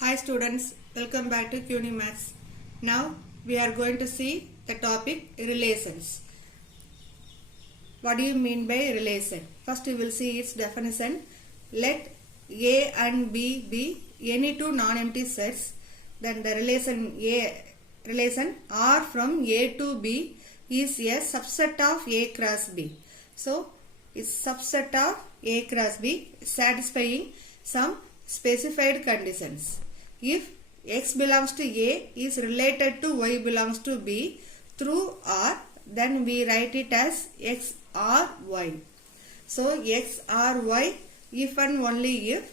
Hi students, welcome back to CUNY Maths. Now we are going to see the topic relations. What do you mean by relation? First we will see its definition. Let A and B be any two non-empty sets. Then the relation R from A to B is a subset of A cross B. So it's subset of A cross B satisfying some specified conditions. If X belongs to A is related to Y belongs to B through R, then we write it as X or Y. So X or Y if and only if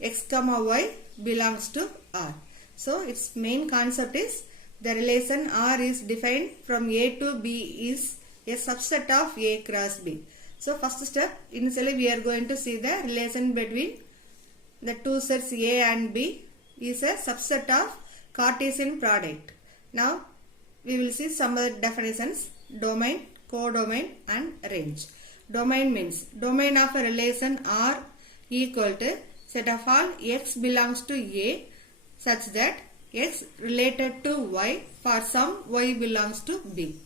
X comma Y belongs to R. So its main concept is the relation R is defined from A to B is a subset of A cross B. So first step, initially we are going to see the relation between the two sets A and B is a subset of Cartesian product. Now we will see some other definitions: domain, codomain and range. Domain means domain of a relation R equal to set of all X belongs to A such that X related to Y for some Y belongs to B.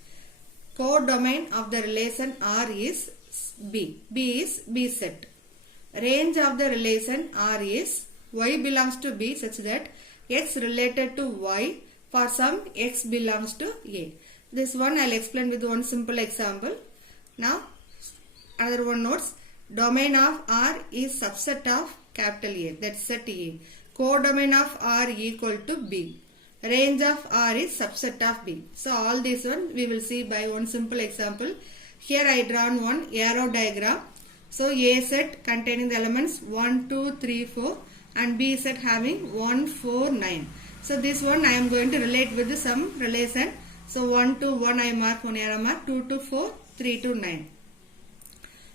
Codomain of the relation R is B. B is B set. Range of the relation R is Y belongs to B such that X related to Y for some X belongs to A. This one I will explain with one simple example. Now another one notes, domain of R is subset of capital A, that's set A. Codomain of R equal to B. Range of R is subset of B. So all these one we will see by one simple example. Here I drawn one arrow diagram. So A set containing the elements 1, 2, 3, 4 and B set having 1, 4, 9. So this one I am going to relate with some relation. So 1 to 1 I mark one arrow mark, 2 to 4, 3 to 9.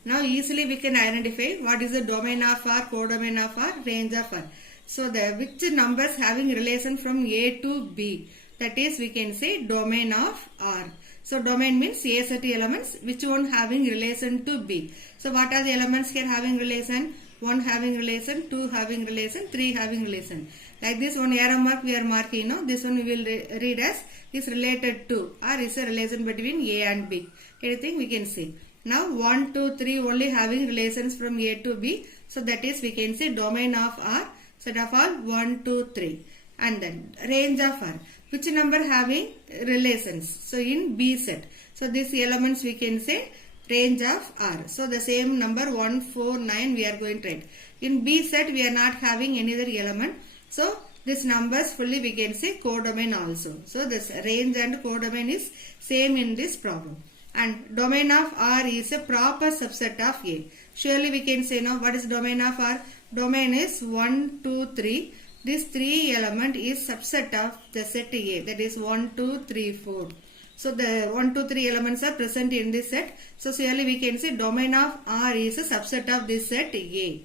Now easily we can identify what is the domain of R, codomain of R, range of R. So the which numbers having relation from A to B, that is we can say domain of R. So domain means A set elements, which one having relation to B. So what are the elements here having relation? 1 having relation, 2 having relation, 3 having relation. Like this one arrow mark we are marking, this one we will read as is related to or is a relation between A and B. Anything we can see. Now 1, 2, 3 only having relations from A to B. So that is we can say domain of R, set of all 1, 2, 3. And then range of R. Which number having relations? So in B set. So these elements we can say range of R. So the same number 1, 4, 9 we are going to write. In B set we are not having any other element. So this numbers fully we can say codomain also. So this range and codomain is same in this problem. And domain of R is a proper subset of A. Surely we can say now what is domain of R? Domain is 1, 2, 3. This 3 element is subset of the set A, that is 1, 2, 3, 4. So the 1, 2, 3 elements are present in this set. So surely we can say domain of R is a subset of this set A.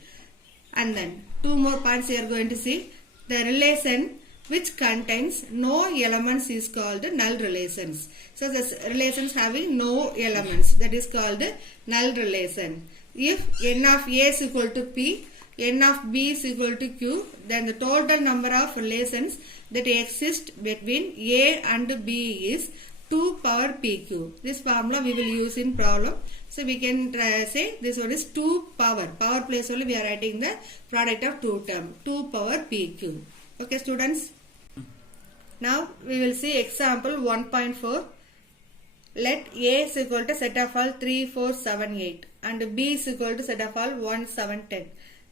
And then two more points we are going to see. The relation which contains no elements is called null relations. So the relations having no elements, that is called null relation. If n of A is equal to P, n of B is equal to Q, then the total number of relations that exist between A and B is 2 power PQ. This formula we will use in problem. So we can say this one is 2 power. Power place only we are writing the product of two term. 2 power PQ. Okay students. Now we will see example 1.4. Let A is equal to set of all 3, 4, 7, 8 and B is equal to set of all 1, 7, 10.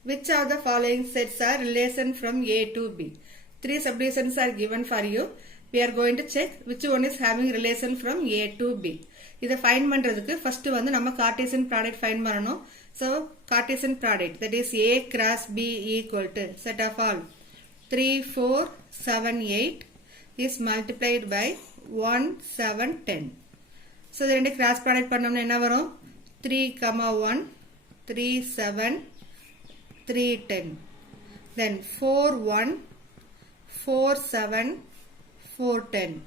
Which of the following sets are relation from A to B? 3 subdivisions are given for you. We are going to check which one is having relation from A to B. இதை find பண்றதுக்கு first வந்து நம்ம Cartesian product find பண்ணணும். So Cartesian product, that is A cross B equal to set of all 3, 4, 7, 8 is multiplied by 1, 7, 10. So the ரெண்டு cross product பண்ணோம்னா என்ன வரும்? 3, 1, 3, 7, 3, 10. Then 4, 1, 4, 7, 4, 10.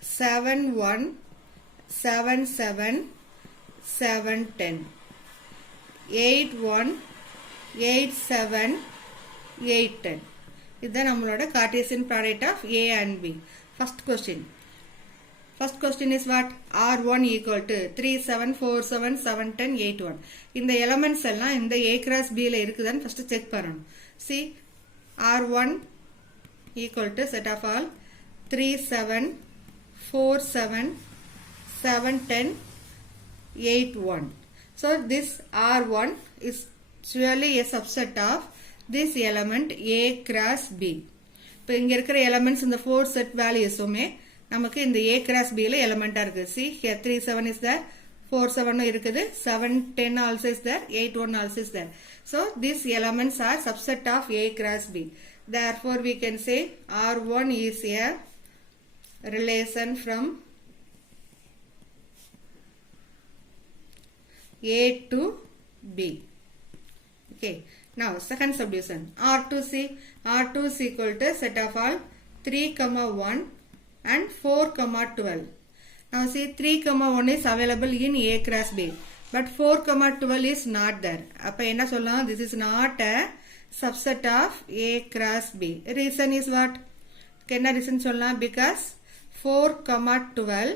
7, 1, 7, 7, 7, 10. 8 1 8 7 8 10. இதுதான் நம்மளோட Cartesian product of A and B. First question is what? R1 equal to 3 7 4 7 7 10 8 1. இந்த elements எல்லாம் இந்த A cross B ல இருக்குதான்னு first check பண்ணணும். See, R1 equal to set of all 3 7 4 7 7 10 8 1. So this R1 is surely a subset of this element A cross B. இப்போ இங்க இருக்கிற elements இந்த 4 set values உமே நமக்கு இந்த A cross B ல element இருக்கு. See here 3 7 is there, 4 7 இருக்குது, 7 10 also is there, 8 1 also is there. So these elements are subset of A cross B. Therefore we can say R1 is a relation from A to B. Okay. Now second subdivision R2C. R2 is equal to set of all 3 1 and 4 12. Now see 3 1 is available in A cross B, but 4 12 is not there. அப்ப என்ன சொல்லலாம்? This is not a subset of A cross B. Reason is what? என்ன reason சொல்லலாம்? Because 4 12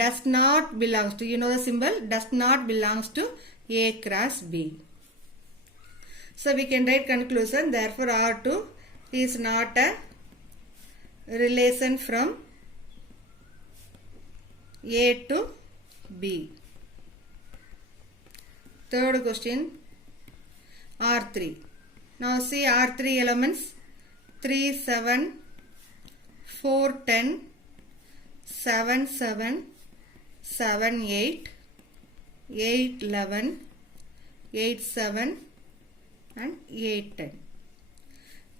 does not belongs to, you know the symbol, does not belongs to A cross B. So we can write conclusion, therefore R2 is not a relation from A to B. Third question, R3. Now see R3 elements 3 7 4 10 7 7 7 8 8 11 8 7 and 8 10.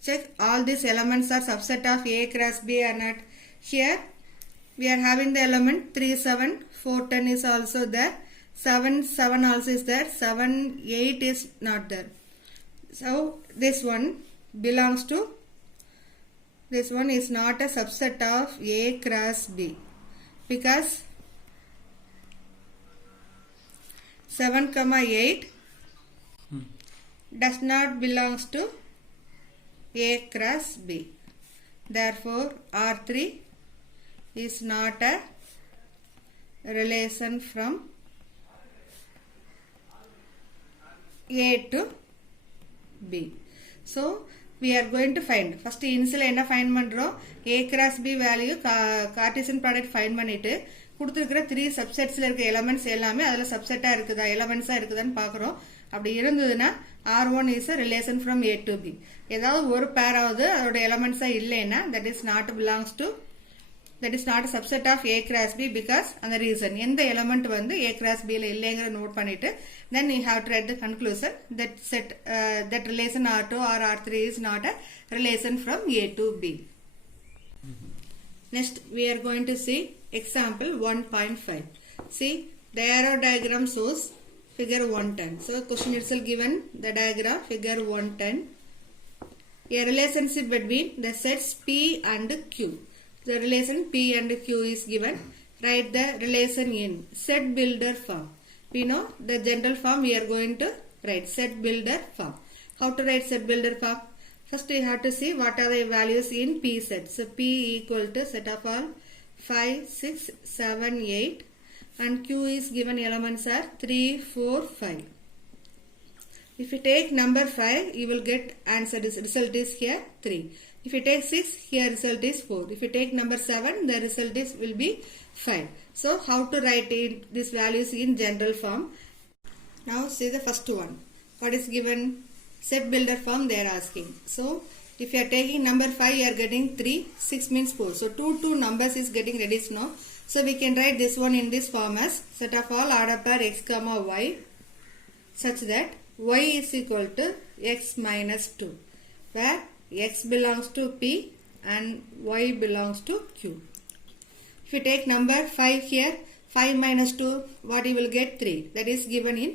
Check all these elements are subset of A cross B or not. Here we are having the element 3 7 4 10 is also there, 7 7 also is there, 7 8 is not there. So this one belongs to, this one is not a subset of A cross B, because 7 8 does not belongs to A cross B. Therefore R3 is not a relation from A to B. So we are going to find, first initial என்ன find பண்றோம்? A cross B value Cartesian product find பண்ணிட்டு கொடுத்திருக்கிற 3 subsetsல இருக்க elements எல்லாமே அதுல subset இருக்குதா, elements இருக்குதான்னு பார்க்கறோம். அப்படி இருந்ததுன்னா R1 is a relation from A to B. ஏதாவது ஒரு pair ஆவது அதோட elements இல்லைன்னா that is not belongs to, that is not a subset of A cross B, because அந்த reason எந்த element வந்து A cross B ல இல்லைங்கற நோட் பண்ணிட்டு then you have to write the conclusion that set that relation R2 or R3 is not a relation from A to B. Next we are going to see example 1.5. See the arrow diagram shows figure 110. So question itself given the diagram figure 110. A relationship between the sets P and Q. The relation P and Q is given. Write the relation in set builder form. We know the general form we are going to write set builder form. How to write set builder form? First we have to see what are the values in P set. So P equal to set of all 5 6 7 8 and Q is given elements are 3 4 5. If you take number 5 you will get answer, result is here 3. If you take 6 here result is 4. If you take number 7 the result is will be 5. So how to write these values in general form? Now see the first one. What is given? Set builder form they are asking. So if you are taking number 5 you are getting 3, 6 means 4. So 2 numbers is getting reduced now. So we can write this one in this form as set of all order pair x comma y such that y is equal to x minus 2, where x belongs to P and y belongs to Q. If you take number 5 here, 5 minus 2, what you will get? 3. That is given in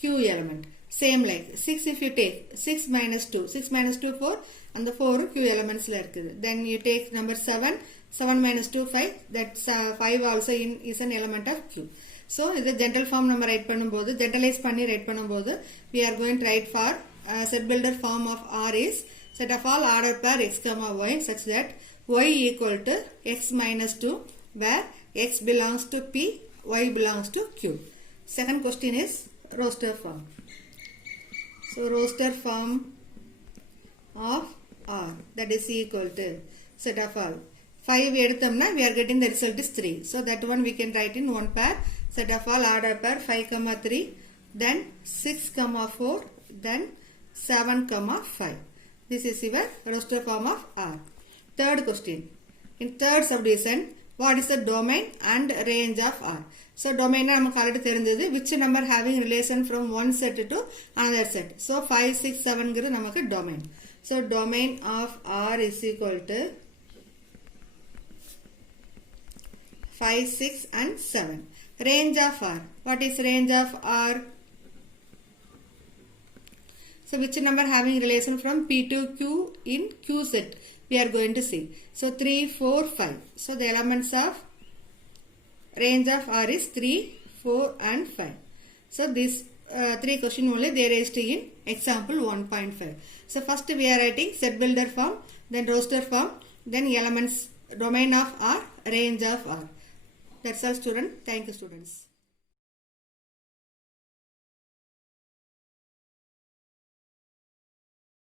Q element. Same like 6 if you take 6 minus 2, 6 minus 2 4 and the 4 Q elements la irukku. Then you take number 7, 7 minus 2 5, that's 5 also in is an element of Q. So இது general form நம்ம write பண்ணும்போது generalize பண்ணி write பண்ணும்போது we are going to write for set builder form of R is set of all ordered pair x comma y such that y equal to x minus 2 where x belongs to P, y belongs to Q. Second question is roster form. So roster form of R that is equal to set of all 5 எடுத்தோம்னா we are getting the result is 3. So that one we can write in one pair. Set of all ordered pair 5 comma 3, then 6 comma 4, then 7 comma 5. This is your roster form of R. Third question. In third subdivision, what is the domain and range of R? So domain நமக்கு already தெரிஞ்சது which number having relation from one set to another set. So 5, 6, 7 ங்கிறது நமக்கு domain. So domain of R is equal to 5, 6 and 7. Range of R. What is range of R? So which number having relation from P to Q in Q set? We are going to see. So 3, 4, 5. So the elements of range of R is 3, 4 and 5. So this 3 question only they raised in example 1.5. So first we are writing set builder form, then roster form, then elements domain of R, range of R. That's all student. Thank you students.